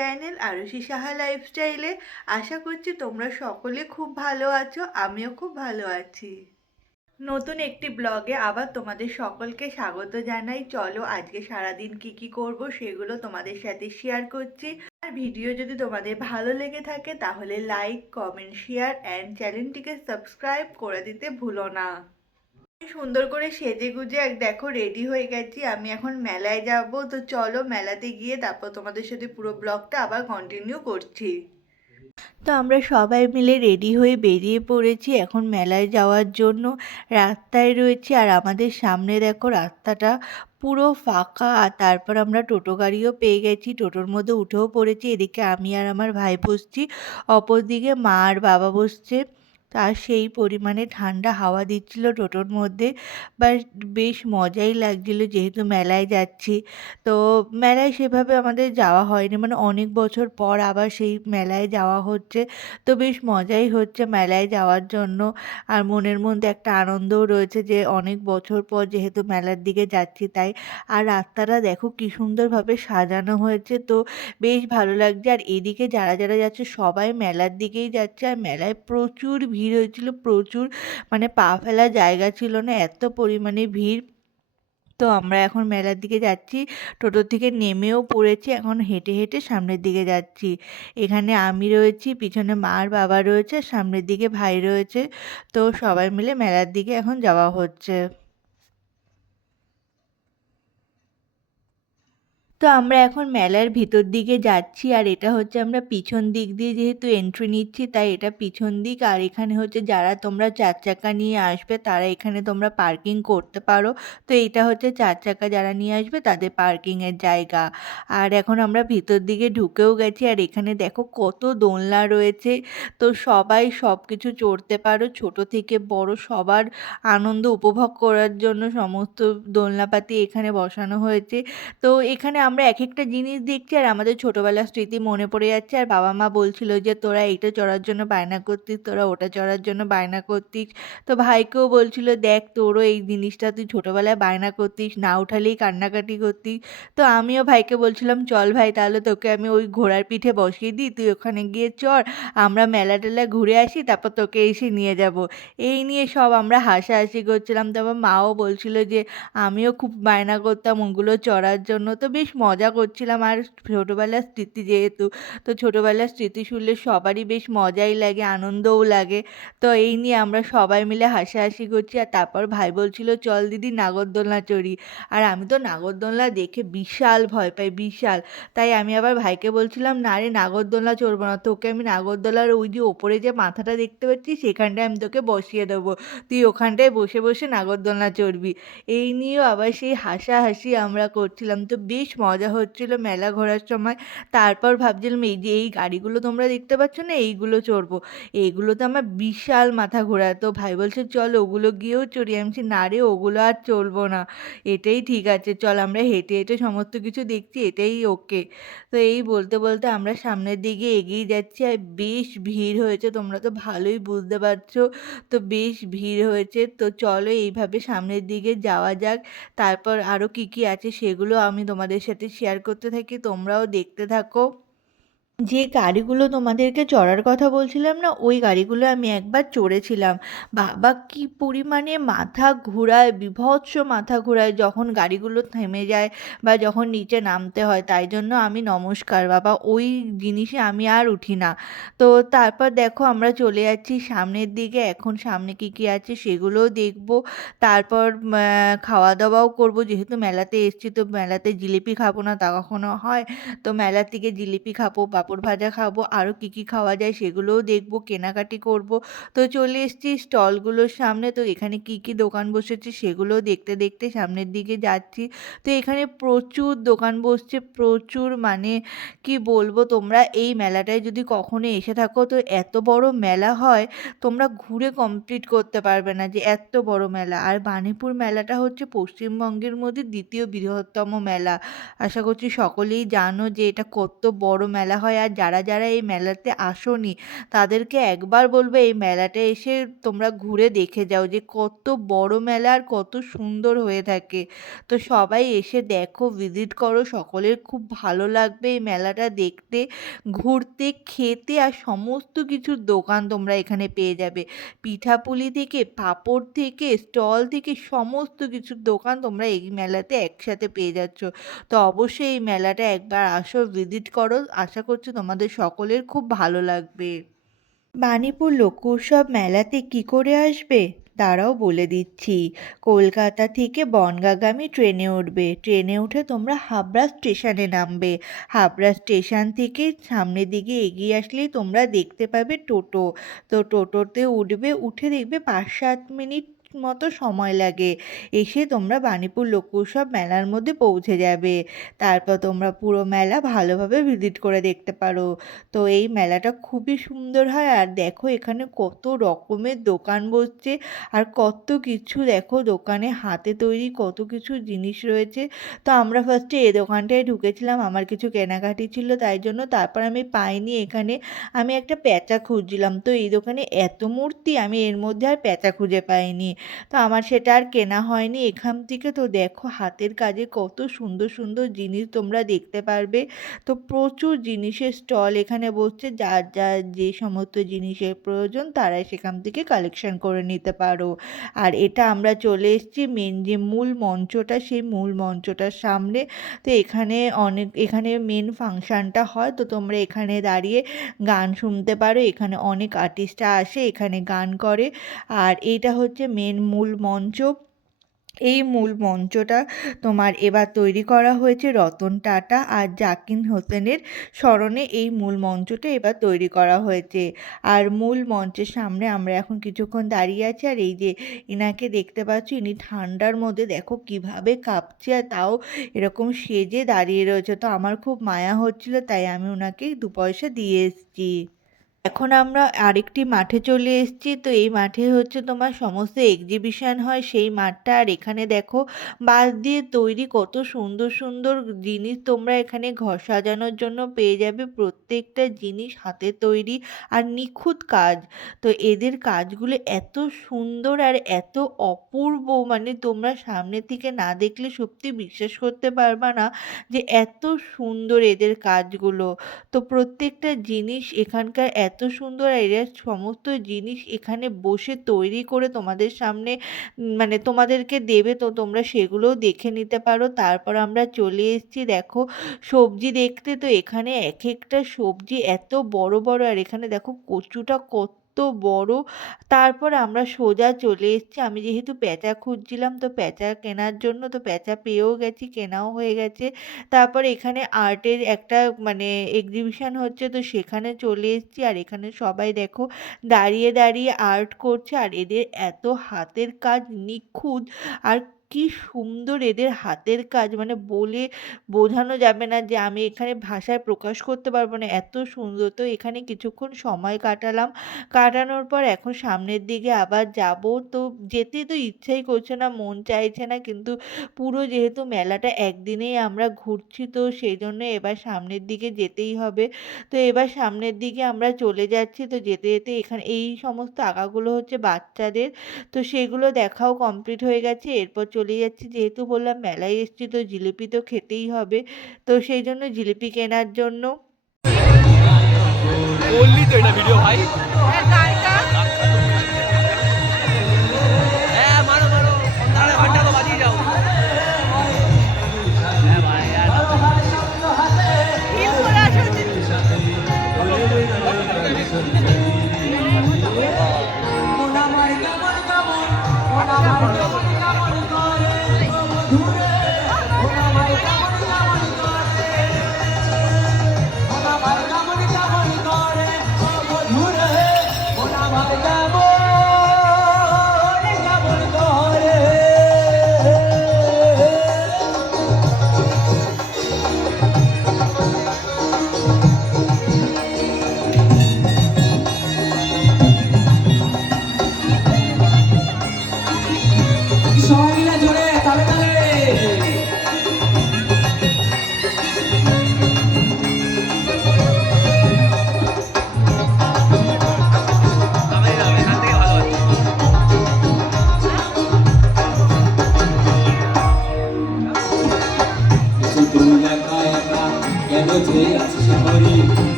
Channel Arushi Saha লাইফস্টাইলে আশা করছি তোমরা সকলে খুব ভালো আছো, আমিও খুব ভালো আছি। নতুন একটি ব্লগে আবার তোমাদের সকলকে স্বাগত জানাই। চলো আজকে সারাদিন কি কি করব সেগুলো তোমাদের সাথে শেয়ার করছি। আর ভিডিও যদি তোমাদের ভালো লেগে থাকে তাহলে লাইক কমেন্ট শেয়ার অ্যান্ড চ্যানেলটিকে সাবস্ক্রাইব করে দিতে ভুলো না। সুন্দর করে সেজে গুজে এক দেখো রেডি হয়ে গেছি। আমি এখন মেলায় যাব। তো চলো মেলাতে গিয়ে তারপর তোমাদের সাথে পুরো ব্লগটা আবার কন্টিনিউ করছি। তো আমরা সবাই মিলে রেডি হয়ে বেরিয়ে পড়েছি এখন মেলায় যাওয়ার জন্য। রাস্তায় রয়েছি আর আমাদের সামনে দেখো রাস্তাটা পুরো ফাঁকা আর তারপর আমরা টোটো গাড়িও পেয়ে গেছি। টোটোর মধ্যে উঠেও পড়েছি। এদিকে আমি আর আমার ভাই বসছি। অপরদিকে মা আর বাবা বসছে। তার সেই পরিমাণে ঠান্ডা হাওয়া দিচ্ছিল টোটোর মধ্যে। বাট বেশ মজাই লাগছিল যেহেতু মেলায় যাচ্ছি। তো মেলায় সেভাবে আমাদের যাওয়া হয়নি। মানে অনেক বছর পর আবার সেই মেলায় যাওয়া হচ্ছে। তো বেশ মজাই হচ্ছে মেলায় যাওয়ার জন্য। আর মনের মধ্যে একটা আনন্দও রয়েছে যে অনেক বছর পর যেহেতু মেলার দিকে যাচ্ছি তাই। আর রাস্তাটা দেখো কী সুন্দরভাবে সাজানো হয়েছে। তো বেশ ভালো লাগছে। আর এদিকে যারা যারা যাচ্ছে সবাই মেলার দিকেই যাচ্ছে। আর মেলায় প্রচুর ভিড় হয়েছিল প্রচুর মানে পা ফেলা জায়গা ছিল না, এত পরিমাণে ভিড়। তো আমরা এখন মেলার দিকে যাচ্ছি টোটোর থেকে নেমেও পড়েছি, এখন হেঁটে হেঁটে সামনের দিকে যাচ্ছি। এখানে আমি রয়েছি, পিছনে মার বাবা রয়েছে, সামনের দিকে ভাই রয়েছে। তো সবাই মিলে মেলার দিকে এখন যাওয়া হচ্ছে। তো আমরা এখন মেলার ভিতর দিকে যাচ্ছি আর এটা হচ্ছে আমরা পিছন দিক দিয়ে যেহেতু এন্ট্রি নিচ্ছি, তাই এটা পিছন দিক। আর এখানে হচ্ছে যারা তোমরা চার চাকা নিয়ে আসবে, তারা এখানে তোমরা পার্কিং করতে পারো। তো এটা হচ্ছে চার চাকা যারা নিয়ে আসবে, তাদের পার্কিংয়ের জায়গা। আর এখন আমরা ভিতর দিকে ঢুকেও গেছি আর এখানে দেখো কত দোলনা রয়েছে। তো সবাই সব কিছু চড়তে পারো। ছোট থেকে বড় সবার আনন্দ উপভোগ করার জন্য সমস্ত দোলনাপাতি এখানে বসানো হয়েছে। তো এখানে আমরা এক একটা জিনিস দেখছি আর আমাদের ছোটোবেলার স্মৃতি মনে পড়ে যাচ্ছে। আর বাবা মা বলছিল যে, তোরা এইটা চড়ার জন্য বায়না করতিস, তোরা ওটা চড়ার জন্য বায়না করতিস। তো ভাইকেও বলছিল, দেখ, তোরও এই জিনিসটা তুই ছোটোবেলায় বায়না করতিস, না উঠালেই কান্নাকাটি করতিস। তো আমিও ভাইকে বলছিলাম, চল ভাই, তাহলে তোকে আমি ওই ঘোড়ার পিঠে বসিয়ে দিই, তুই ওখানে গিয়ে চড়, আমরা মেলা টেলা ঘুরে আসি, তারপর তোকে এসে নিয়ে যাব। এই নিয়ে সব আমরা হাসাহাসি করছিলাম। তারপর মাও বলছিল যে, আমিও খুব বায়না করতাম, ওগুলো চড়ার জন্য। তো বেশ মজা করছিলাম। আর ছোটোবেলার স্মৃতি যেহেতু, তো ছোটোবেলার স্মৃতি শুনলে সবারই বেশ মজাই লাগে, আনন্দও লাগে। তো এই নিয়ে আমরা সবাই মিলে হাসাহাসি করছি। আর তারপর ভাই বলছিল, চল দিদি নাগরদোলনা চড়ি। আর আমি তো নাগরদোলনা দেখে বিশাল ভয় পাই, বিশাল। তাই আমি আবার ভাইকে বলছিলাম, না রে, নাগরদোলনা চড়বো না। তোকে আমি নাগরদোলার ওই যে ওপরে যে মাথাটা দেখতে পাচ্ছি সেখানটায় আমি তোকে বসিয়ে দেবো। তুই ওখানটায় বসে বসে নাগরদোলনা চড়বি। এই নিয়েও আবার সেই হাসাহাসি আমরা করছিলাম। তো বেশ মজা হচ্ছিল, মেলা ঘোরার সময়। তারপর ভাবছিলাম, এই যে এই গাড়িগুলো তোমরা দেখতে পাচ্ছ না, এইগুলো চড়বো। এইগুলো তো আমার বিশাল মাথা ঘোরা। তো ভাই বলছে, চল ওগুলো গিয়েও চড়ি। আমি না রে, ওগুলো আর চলবো না। এটাই ঠিক আছে, চল আমরা হেঁটে হেঁটে সমস্ত কিছু দেখছি, এটাই ওকে। তো এই বলতে বলতে আমরা সামনের দিকে এগিয়ে যাচ্ছি, আর বেশ ভিড় হয়েছে। তোমরা তো ভালোই বুঝতে পারছ, তো বেশ ভিড় হয়েছে। তো চলো এইভাবে সামনের দিকে যাওয়া যাক। তারপর আরও কী কী আছে সেগুলো আমি তোমাদের সাথে শেয়ার করতে থাকি তোমরাও দেখতে থাকো। যে গাড়িগুলো তোমাদেরকে চড়ার কথা বলছিলাম না, ওই গাড়িগুলো আমি একবার চড়েছিলাম। বাবা কি পরিমাণে মাথা ঘোরায়, বীভৎস মাথা ঘোরায় যখন গাড়িগুলো থেমে যায় বা যখন নিচে নামতে হয়, তাই জন্য আমি নমস্কার বাবা, ওই জিনিসে আমি আর উঠি না। তো তারপর দেখো আমরা চলে যাচ্ছি সামনের দিকে, এখন সামনে কী কী আছে সেগুলোও দেখব। তারপর খাওয়া দাওয়াও করব, যেহেতু মেলাতে এসছি, তো মেলাতে জিলিপি খাব না তা কখনো হয়। তো মেলার থেকে জিলিপি খাব পাঁপড় ভাজা খাব আরও কী কী খাওয়া যায় সেগুলোও দেখব, কেনাকাটি করব। তো চলে এসেছি স্টলগুলোর সামনে, তো এখানে কী কী দোকান বসেছে সেগুলোও দেখতে দেখতে সামনের দিকে যাচ্ছি। তো এখানে প্রচুর দোকান বসছে, প্রচুর মানে কি বলব, তোমরা এই মেলাটায় যদি কখনো এসে থাকো, তো এত বড় মেলা হয়, তোমরা ঘুরে কমপ্লিট করতে পারবে না যে এত বড় মেলা। আর বাণীপুর মেলাটা হচ্ছে পশ্চিমবঙ্গের মধ্যে দ্বিতীয় বৃহত্তম মেলা। আশা করছি সকলেই জানো যে এটা কত বড় মেলা হয় আর যারা যারা এই মেলাতে আসোনি, তাদেরকে একবার বলবে এই মেলাটা এসে তোমরা ঘুরে দেখে যাও যে কত বড় মেলা আর কত সুন্দর হয়ে থাকে। তো সবাই এসে দেখো ভিজিট করো, সকলের খুব ভালো লাগবে এই মেলাটা দেখতে। ঘুরতে, খেতে আর সমস্ত কিছুর দোকান তোমরা এখানে পেয়ে যাবে। পিঠাপুলি থেকে, পাঁপড় থেকে, স্টল থেকে সমস্ত কিছুর দোকান তোমরা এই মেলাতে একসাথে পেয়ে যাচ্ছ। তো অবশ্যই এই মেলাটা একবার আসো ভিজিট করো। আশা করছি তোমাদের সকলের খুব ভালো লাগবে। বাণীপুর লোক উৎসব মেলাতে কি করে আসবে? তারাও বলে দিচ্ছি। কলকাতা থেকে বনগাগামী ট্রেনে উঠবে। ট্রেনে উঠে তোমরা হাবড়া স্টেশনে নামবে। হাবড়া স্টেশন থেকে সামনের দিকে এগিয়ে আসলেই তোমরা দেখতে পাবে টোটো। তো টোটোতে উঠবে, উঠে দেখবে পাঁচ সাত মিনিট মতো সময় লাগে। এসে তোমরা বাণীপুর লোক উৎসব মেলার মধ্যে পৌঁছে যাবে। তারপর তোমরা পুরো মেলা ভালোভাবে ভিজিট করে দেখতে পারো। তো এই মেলাটা খুবই সুন্দর হয় আর দেখো এখানে কত রকমের দোকান বসছে আর কত কিছু দেখো দোকানে হাতে তৈরি কত কিছু জিনিস রয়েছে। তো আমরা ফার্স্টে এই দোকানটায় ঢুকেছিলাম, আমার কিছু কেনাকাটি ছিল তাই জন্য তারপর আমি পাইনি এখানে। আমি একটা প্যাঁচা খুঁজছিলাম, তো এই দোকানে এত মূর্তি আমি এর মধ্যে আর প্যাঁচা খুঁজে পাইনি। তো আমার সেটা আর কেনা হয়নি। এখান থেকে তো দেখো হাতের কাজে কত সুন্দর সুন্দর জিনিস তোমরা দেখতে পারবে। তো প্রচুর জিনিসের স্টল এখানে বসছে। যার যার যে সমস্ত জিনিসের প্রয়োজন তারাই সেখান থেকে কালেকশন করে নিতে পারো। আর এটা আমরা চলে এসেছি মেন যে মূল মঞ্চটা, সেই মূল মঞ্চটার সামনে। তো এখানে অনেক, এখানে মেন ফাংশানটা হয়। তো তোমরা এখানে দাঁড়িয়ে গান শুনতে পারো। এখানে অনেক আর্টিস্টরা আসে, এখানে গান করে। আর এটা হচ্ছে মেন মূল মঞ্চ। এই মূল মঞ্চটা তোমার এবার তৈরি করা হয়েছে রতন টাটা আর জাকির হোসেনের স্মরণে এই মূল মঞ্চটা এবার তৈরি করা হয়েছে। আর মূল মঞ্চের সামনে আমরা এখন কিছুক্ষণ দাঁড়িয়ে আছি আর এই যে ইনাকে দেখতে পাচ্ছি, ইনি ঠান্ডার মধ্যে দেখো কীভাবে কাঁপছে আর তাও এরকম সেজে দাঁড়িয়ে রয়েছে। তো আমার খুব মায়া হচ্ছিল, তাই আমি ওনাকে দু পয়সা দিয়ে এসেছি। এখন আমরা আরেকটি মাঠে চলে এসেছি। তো এই মাঠে হচ্ছে তোমার সমস্ত এক্সিবিশন হয়, সেই মাঠটা। আর এখানে দেখো, বাঁশ দিয়ে তৈরি কত সুন্দর সুন্দর জিনিস তোমরা এখানে ঘর সাজানোর জন্য পেয়ে যাবে। প্রত্যেকটা জিনিস হাতে তৈরি আর নিখুঁত কাজ। তো এদের কাজগুলো এত সুন্দর আর এত অপূর্ব মানে তোমরা সামনে থেকে না দেখলে সত্যি বিশ্বাস করতে পারবা না যে এত সুন্দর এদের কাজগুলো। তো প্রত্যেকটা জিনিস এখানকার এত সুন্দর এরা সমস্ত জিনিস এখানে বসে তৈরি করে তোমাদের সামনে মানে তোমাদেরকে দেবে, তো তোমরা সেগুলোও দেখে নিতে পারো। তারপর আমরা চলে এসেছি, দেখো, সবজি দেখতে। তো এখানে এক একটা সবজি এত বড় বড়, আর এখানে দেখো কচুটা কত বড়। তারপর আমরা সোজা চলে এসেছি। আমি যেহেতু প্যাঁচা খুঁজছিলাম, তো প্যাঁচা কেনার জন্য তো প্যাঁচা পেয়েও গেছি, কেনাও হয়ে গেছে। তারপর এখানে আর্টের একটা মানে এক্সিবিশন হচ্ছে, তো সেখানে চলে এসেছি। আর এখানে সবাই দেখো, দাঁড়িয়ে দাঁড়িয়ে আর্ট করছে। আর এদের এত হাতের কাজ নিখুঁত। আর কি সুন্দর এদের হাতের কাজ। মানে বলে বোঝানো যাবে না যে আমি এখানে ভাষায় প্রকাশ করতে পারব না। এত সুন্দর। তো এখানে কিছুক্ষণ সময় কাটালাম। কাটানোর পর এখন সামনের দিকে আবার যাব। তো যেতে তো ইচ্ছাই করছে না, মন চাইছে না। কিন্তু পুরো যেহেতু মেলাটা একদিনেই আমরা ঘুরছি, তো সেই জন্য এবার সামনের দিকে যেতেই হবে। তো এবার সামনের দিকে আমরা চলে যাচ্ছি। তো যেতে যেতে এখানে এই সমস্ত আঁকাগুলো হচ্ছে বাচ্চাদের। তো সেগুলো দেখাও কমপ্লিট হয়ে গেছে। এরপর চলে যাচ্ছি। যেহেতু বললাম মেলায় এসছি তো জিলিপি তো খেতেই হবে। তো সেই জন্য জিলিপি কেনার জন্য। বললি তো এটা ভিডিও ভাই।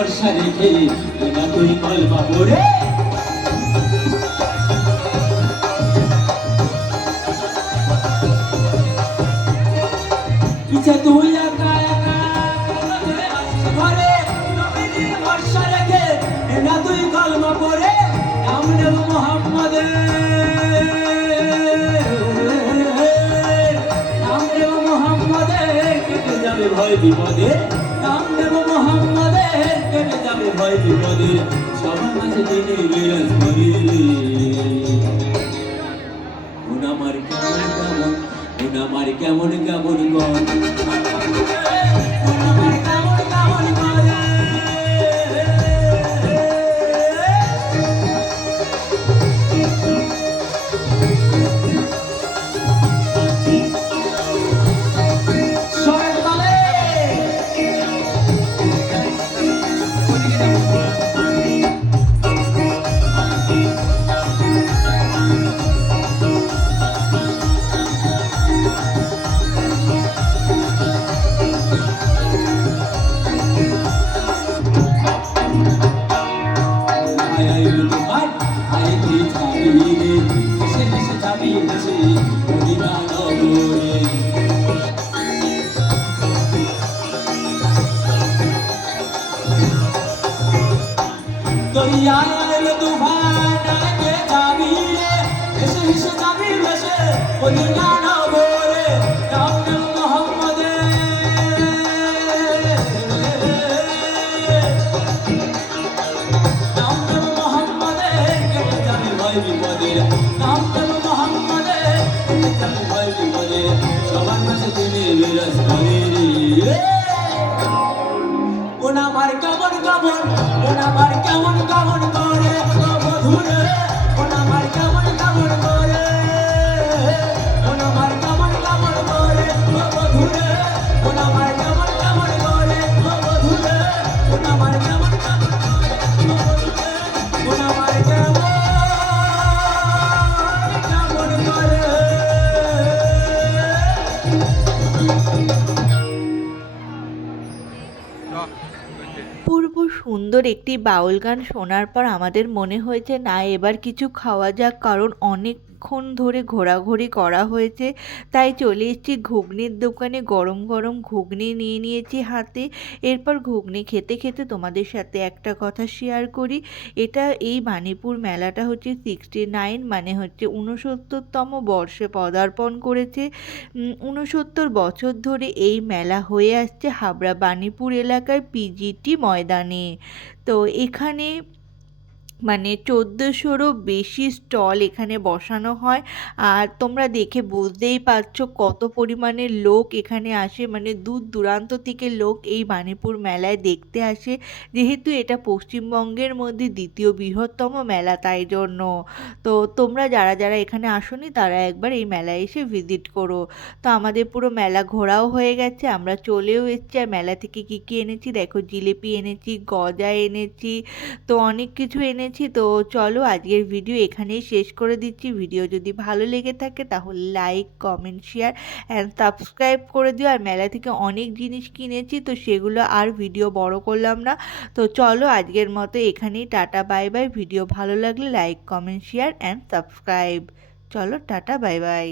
ভরসা রেখে তুই কলমা পড়ে যাবে ভয় বিপদে সবার মাঝে দিনে বিরাজ একটি বাউল গান শোনার পর আমাদের মনে হয়েছে না এবার কিছু খাওয়া যাক কারণ অনেকক্ষণ ধরে ঘোরাঘুরি করা হয়েছে, তাই চলে এসেছি ঘুগনির দোকানে। গরম গরম ঘুগনি নিয়ে নিয়েছি হাতে। এরপর ঘুগনি খেতে খেতে তোমাদের সাথে একটা কথা শেয়ার করি। এটা এই বাণীপুর মেলাটা হচ্ছে সিক্সটি নাইন মানে হচ্ছে ঊনসত্তরতম বর্ষে পদার্পণ করেছে। ঊনসত্তর বছর ধরে এই মেলা হয়ে আসছে হাবড়া বাণীপুর এলাকার পিজিটি ময়দানে। তো এখানে মানে চোদ্দোশোরও বেশি স্টল এখানে বসানো হয়। আর তোমরা দেখে বুঝতেই পারছ কত পরিমাণে লোক এখানে আসে। মানে দূর দূরান্ত থেকে লোক এই বাণীপুর মেলায় দেখতে আসে। যেহেতু এটা পশ্চিমবঙ্গের মধ্যে দ্বিতীয় বৃহত্তম মেলা তাই জন্য। তো তোমরা যারা যারা এখানে আসোনি তারা একবার এই মেলায় এসে ভিজিট করো। তো আমাদের পুরো মেলা ঘোরাও হয়ে গেছে। আমরা চলেও এসেছি। আর মেলা থেকে কী কী এনেছি? দেখো জিলিপি এনেছি, গজা এনেছি, তো অনেক কিছু এনেছি। তো চলো আজকের ভিডিও এখানেই শেষ করে দিচ্ছি। ভিডিও যদি ভালো লেগে থাকে তাহলে like comment share and subscribe করে দিও। আর মেলা থেকে অনেক জিনিস কিনেছি তো সেগুলো আর ভিডিও বড় করলাম না। তো চলো আজকের মতো এখানেই টাটা বাই বাই ভিডিও ভালো লাগলে like comment share and subscribe চলো টাটা বাই বাই